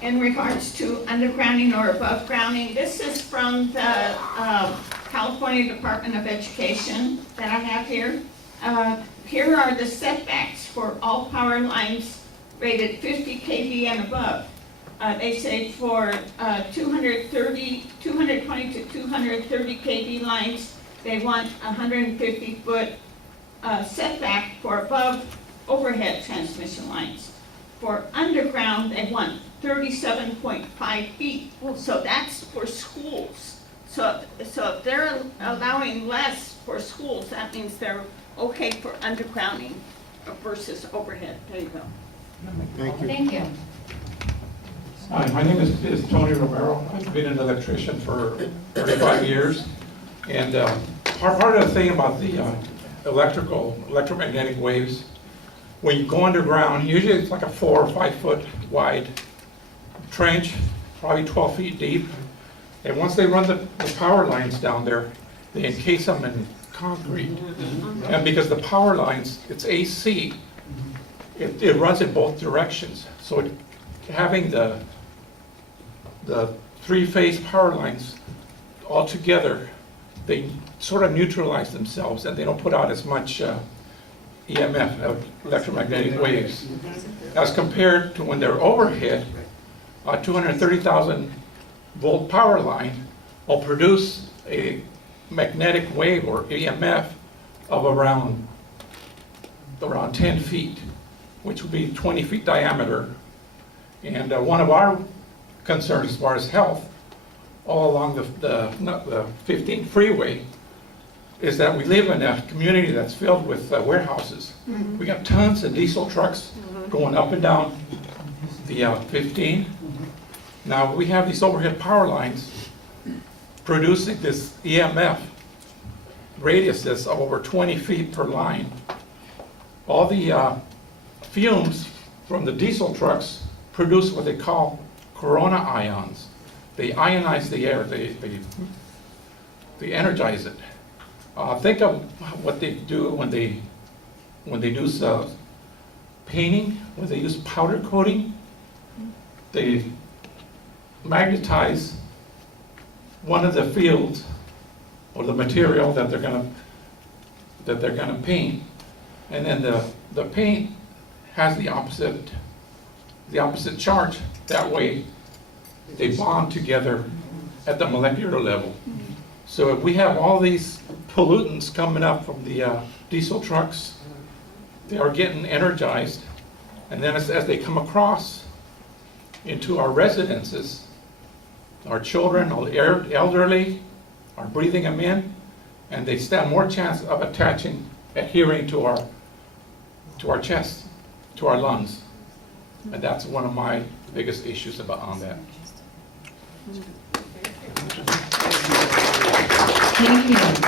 in regards to undergrounding or above grounding. This is from the California Department of Education that I have here. Here are the setbacks for all power lines rated 50 kV and above. They say for 220 to 230 kV lines, they want 150-foot setback for above overhead transmission lines. For underground, they want 37.5 feet. So that's for schools. So if they're allowing less for schools, that means they're okay for undergrounding versus overhead. There you go. Thank you. Thank you. Hi, my name is Tony Romero. I've been an electrician for 35 years. And part of the thing about the electromagnetic waves, when you go underground, usually it's like a 4 or 5 foot wide trench, probably 12 feet deep. And once they run the power lines down there, they encase them in concrete. And because the power lines, it's AC, it runs in both directions. So having the three-phase power lines all together, they sort of neutralize themselves and they don't put out as much EMF, electromagnetic waves, as compared to when they're overhead. A 230,000 volt power line will produce a magnetic wave or EMF of around 10 feet, which would be 20 feet diameter. And one of our concerns as far as health all along the 15 freeway is that we live in a community that's filled with warehouses. Mm-hmm. We got tons of diesel trucks going up and down the 15. Mm-hmm. Now we have these overhead power lines producing this EMF radiuses of over 20 feet per line. All the fumes from the diesel trucks produce what they call corona ions. They ionize the air, they energize it. Think of what they do when they do painting, when they use powder coating. They magnetize one of the fields or the material that they're gonna paint, and then the paint has the opposite charge. That way, they bond together at the molecular level. So if we have all these pollutants coming up from the diesel trucks, they are getting energized, and then as they come across into our residences, our children, our elderly are breathing them in, and they stand more chance of adhering to our chest, to our lungs. And that's one of my biggest issues on that. Thank you.